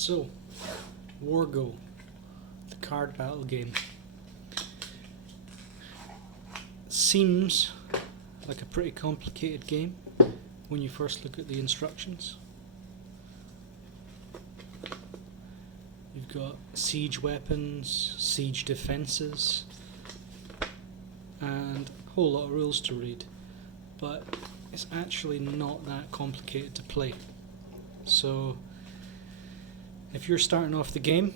So, WarGo, the card battle game. Seems like a pretty complicated game when you first look at the instructions. You've got siege weapons, siege defences, and a whole lot of rules to read, but it's actually not that complicated to play. So if you're starting off the game,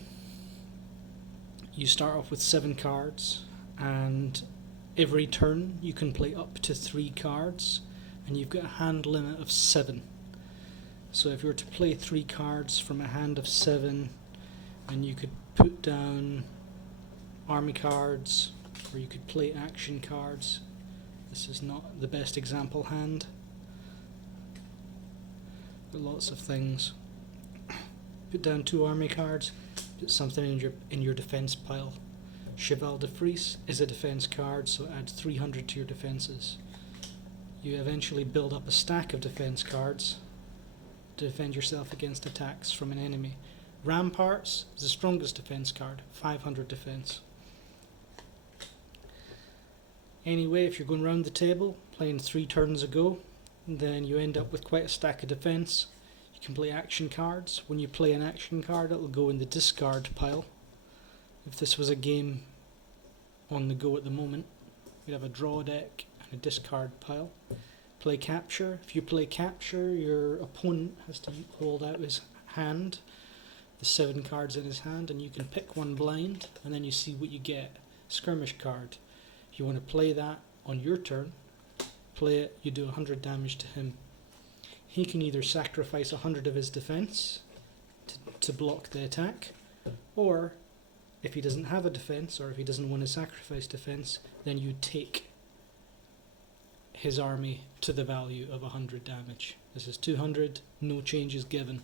you start off with 7 cards, and every turn you can play up to 3 cards, and you've got a hand limit of 7. So if you were to play 3 cards from a hand of 7, and you could put down army cards, or you could play action cards. This is not the best example hand, but lots of things. Put down 2 army cards, put something in your defense pile. Cheval de Frise is a defense card, so it adds 300 to your defenses. You eventually build up a stack of defense cards to defend yourself against attacks from an enemy. Ramparts is the strongest defense card, 500 defense. Anyway, if you're going round the table, playing 3 turns a go, then you end up with quite a stack of defense. You can play action cards. When you play an action card, it will go in the discard pile. If this was a game on the go at the moment, we'd have a draw deck and a discard pile. Play capture. If you play capture, your opponent has to hold out his hand, the 7 cards in his hand, and you can pick one blind, and then you see what you get. Skirmish card. If you want to play that on your turn, play it, you do 100 damage to him. He can either sacrifice 100 of his defense to block the attack, or if he doesn't have a defense, or if he doesn't want to sacrifice defense, then you take his army to the value of 100 damage. This is 200, no changes given.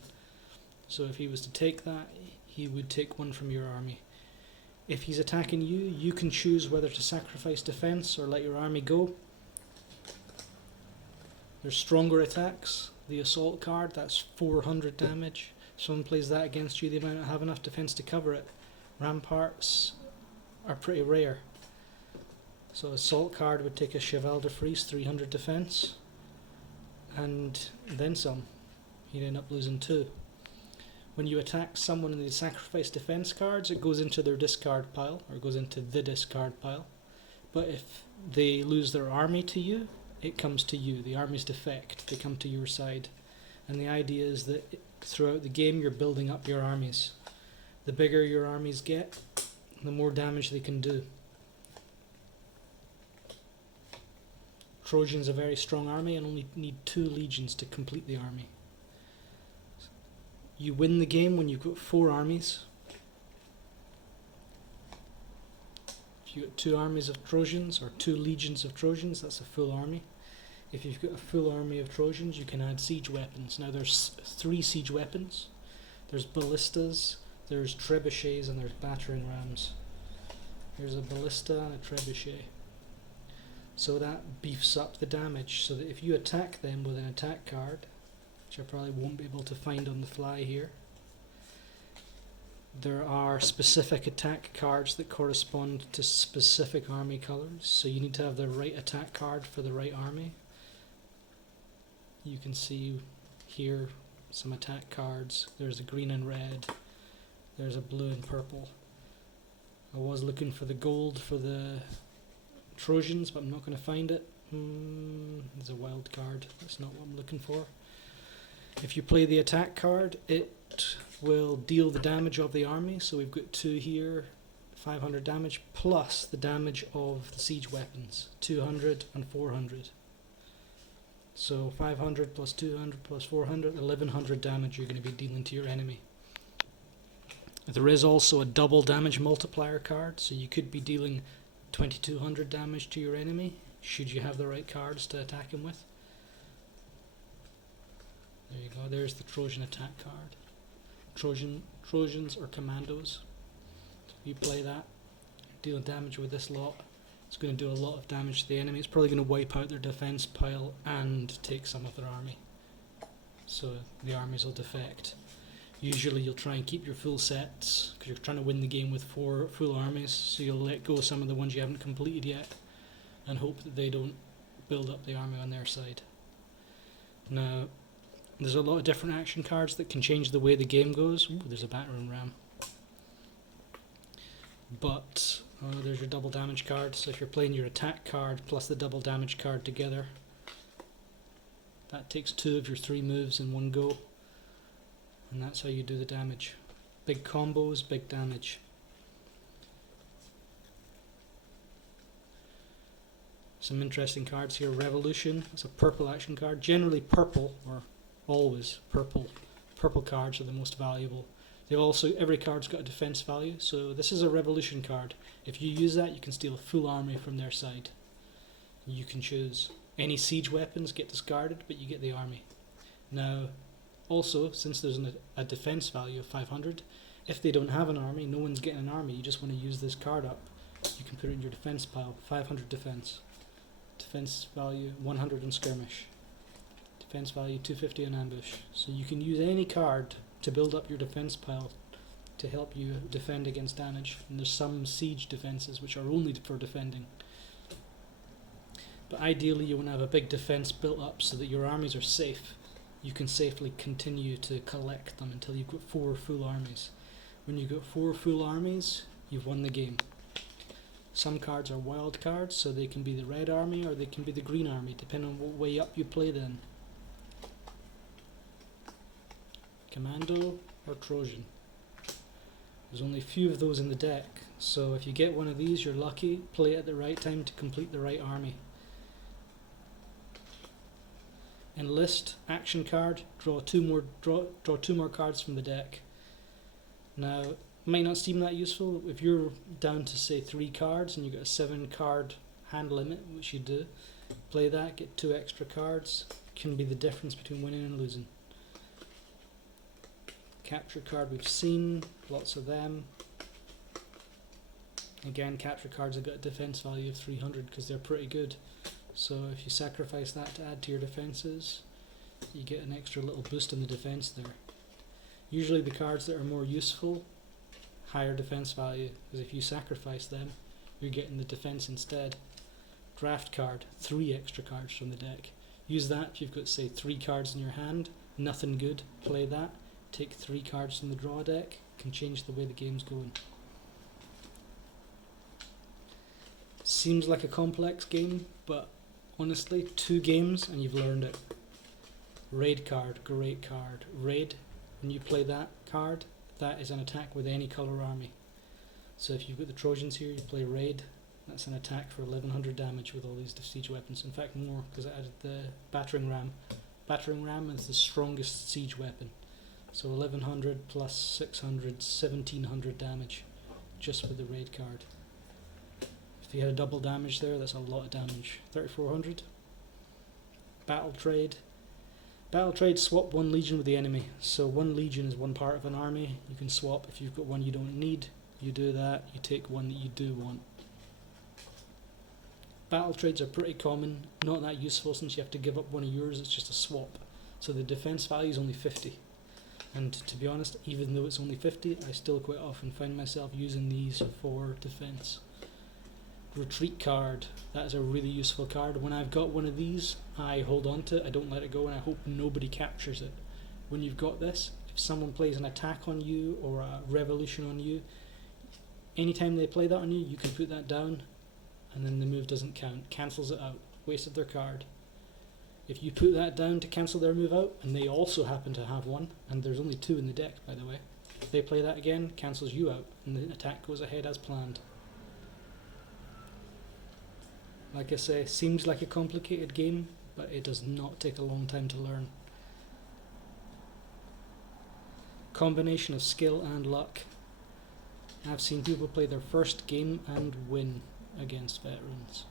So if he was to take that, he would take 1 from your army. If he's attacking you, you can choose whether to sacrifice defense or let your army go. There's stronger attacks. The assault card, that's 400 damage. Someone plays that against you, they might not have enough defense to cover it. Ramparts are pretty rare. So assault card would take a Cheval de Frise, 300 defense, and then some. You'd end up losing 2. When you attack someone and they sacrifice defense cards, it goes into their discard pile, or goes into the discard pile. But if they lose their army to you, it comes to you. The armies defect, they come to your side. And the idea is that throughout the game you're building up your armies. The bigger your armies get, the more damage they can do. Trojan's a very strong army and only need 2 legions to complete the army. You win the game when you've got 4 armies. If you've got 2 armies of Trojans, or 2 legions of Trojans, that's a full army. If you've got a full army of Trojans, you can add siege weapons. Now there's 3 siege weapons. There's ballistas, there's trebuchets, and there's battering rams. There's a ballista and a trebuchet. So that beefs up the damage, so that if you attack them with an attack card, which I probably won't be able to find on the fly here, there are specific attack cards that correspond to specific army colours, so you need to have the right attack card for the right army. You can see here some attack cards. There's a green and red, there's a blue and purple. I was looking for the gold for the Trojans, but I'm not going to find it. There's a wild card, that's not what I'm looking for. If you play the attack card, it will deal the damage of the army, so we've got 2 here, 500 damage, plus the damage of the siege weapons, 200 and 400. So 500 plus 200 plus 400, 1100 damage you're going to be dealing to your enemy. There is also a double damage multiplier card, so you could be dealing 2200 damage to your enemy, should you have the right cards to attack him with. There you go, there's the Trojan attack card. Trojans or commandos. So if you play that, dealing damage with this lot, it's going to do a lot of damage to the enemy. It's probably going to wipe out their defense pile and take some of their army. So the armies will defect. Usually you'll try and keep your full sets because you're trying to win the game with 4 full armies, so you'll let go of some of the ones you haven't completed yet and hope that they don't build up the army on their side. Now, there's a lot of different action cards that can change the way the game goes. Ooh, there's a battering ram. But there's your double damage card, so if you're playing your attack card plus the double damage card together, that takes 2 of your 3 moves in one go, and that's how you do the damage. Big combos, big damage. Some interesting cards here. Revolution, it's a purple action card. Generally purple, or always purple. Purple cards are the most valuable. They also, every card's got a defense value, so this is a revolution card. If you use that, you can steal a full army from their side. You can choose. Any siege weapons get discarded, but you get the army. Now, also, since there's a defense value of 500, if they don't have an army, no one's getting an army, you just want to use this card up, you can put it in your defense pile. 500 defense. Defense value 100 in skirmish. Defense value 250 in ambush. So you can use any card to build up your defense pile to help you defend against damage. And there's some siege defenses which are only for defending. But ideally you want to have a big defense built up so that your armies are safe. You can safely continue to collect them until you've got 4 full armies. When you've got 4 full armies, you've won the game. Some cards are wild cards, so they can be the red army or they can be the green army, depending on what way up you play then. Commando or Trojan. There's only a few of those in the deck, so if you get one of these, you're lucky. Play it at the right time to complete the right army. Enlist, action card, draw two more cards from the deck. Now, it might not seem that useful. If you're down to say 3 cards and you've got a 7 card hand limit, which you do, play that, get 2 extra cards, can be the difference between winning and losing. Capture card we've seen, lots of them. Again, capture cards have got a defense value of 300 because they're pretty good. So if you sacrifice that to add to your defenses, you get an extra little boost in the defense there. Usually the cards that are more useful, higher defense value, because if you sacrifice them, you're getting the defense instead. Draft card, 3 extra cards from the deck. Use that if you've got, say, 3 cards in your hand, nothing good, play that. Take 3 cards from the draw deck, can change the way the game's going. Seems like a complex game, but honestly, 2 games and you've learned it. Raid card, great card. Raid, when you play that card, that is an attack with any colour army. So if you've got the Trojans here, you play Raid, that's an attack for 1100 damage with all these siege weapons. In fact more, because I added the battering ram. Battering ram is the strongest siege weapon. So 1100 plus 600, 1700 damage just with the Raid card. If you had a double damage there, that's a lot of damage. 3400. Battle trade. Battle trade, swap 1 legion with the enemy. So 1 legion is 1 part of an army. You can swap if you've got one you don't need. You do that, you take one that you do want. Battle trades are pretty common, not that useful since you have to give up one of yours, it's just a swap. So the defense value is only 50. And to be honest, even though it's only 50, I still quite often find myself using these for defense. Retreat card, that is a really useful card. When I've got one of these, I hold on to it, I don't let it go, and I hope nobody captures it. When you've got this, if someone plays an attack on you or a revolution on you, anytime they play that on you, you can put that down, and then the move doesn't count, cancels it out, wasted their card. If you put that down to cancel their move out, and they also happen to have one, and there's only 2 in the deck by the way, if they play that again, cancels you out, and the attack goes ahead as planned. Like I say, seems like a complicated game, but it does not take a long time to learn. Combination of skill and luck. I've seen people play their first game and win against veterans.